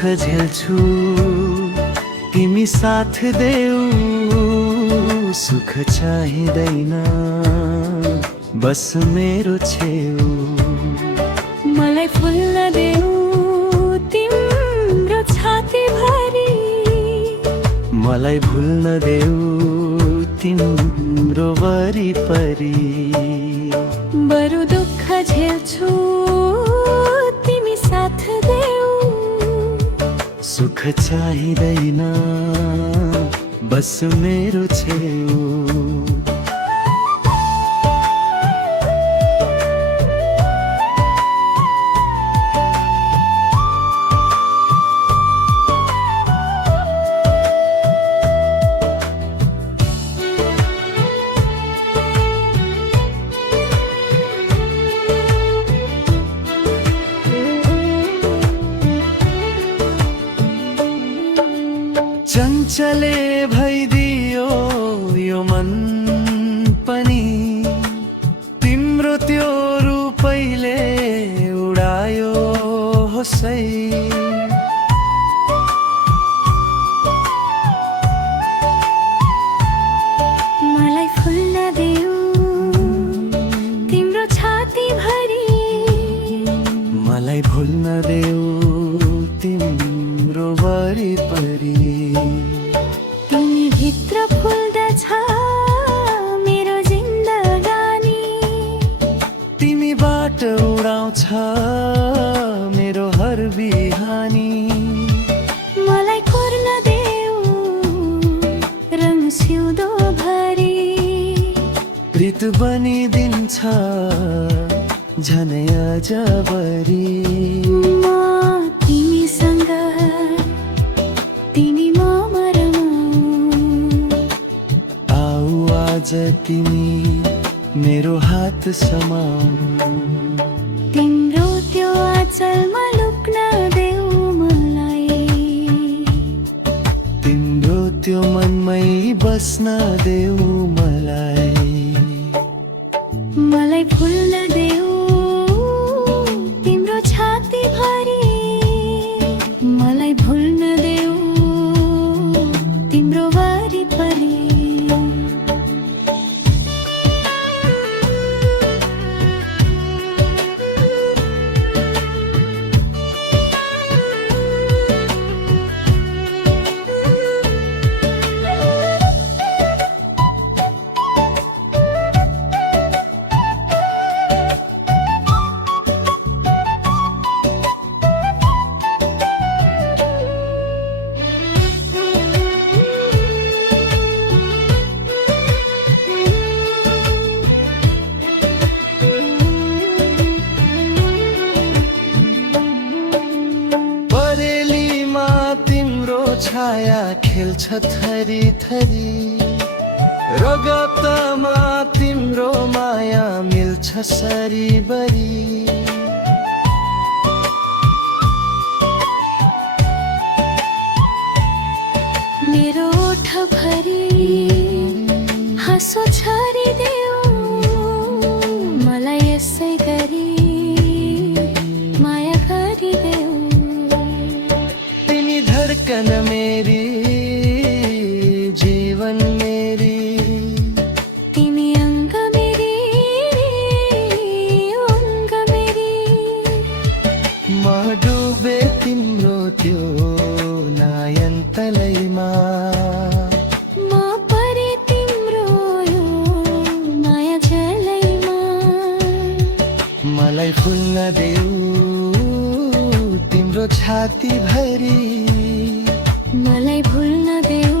झेल्छु तिमी साथ देऊ, सुख चाहिँदैन बस मेरो छेउ। मलाई फुल्न देऊ तिम्रो छाती भरि, मलाई भुल्न देऊ तिम्रो वरिपरि। बरु दुःख झेल्छु तिमी साथ देऊ, सुख चाहिँदैन बस मेरो छेउ। चञ्चले भइदियो यो मन पनि, तिम्रो त्यो रूपैले उडायो होसै। मलाई फुल्न देऊ तिम्रो छाती भरि, मलाई भुल्न देऊ तिम्रो वरिपरि। तिमी भित्र फुल्दछ मेरो जिन्दगानी, तिमीबाट उडाउँछ मेरो हर बिहानी। मलाई कोर्न देऊ रङ सिउँदो भरि, प्रीत बनिदिन्छ झनै अजबरी। म तिमीसँग तिमी ममा रमाऊ, आऊ आज तिमी मेरो हात समाऊ। तिम्रो त्यो आँचलमा लुक्न देऊ मलाई, तिम्रो त्यो मनमै बस्न देऊ मलाई। मलाई फुल्न देऊ तिम्रो छाती भरि, मलाई भुल्न देऊ तिम्रो वरिपरि। छाया खेल्छ थरी थरी, रगतमा तिम्रो माया मिल्छ सरीबरी। मेरो ओठ भरि हाँसो छरिदेऊ, मलाई यसै गरी माया गरिदेऊ। तिमी धडकन मेरी जीवन मेरी, तिमी अङ्ग मेरी अङ्ग मेरी। म डुबे तिम्रो त्यो नयन तलैमा, म परे तिम्रो यो माया जलैमा। मलाई फुल्न देऊ तिम्रो छाती भरि, मलाई भुल्न देऊ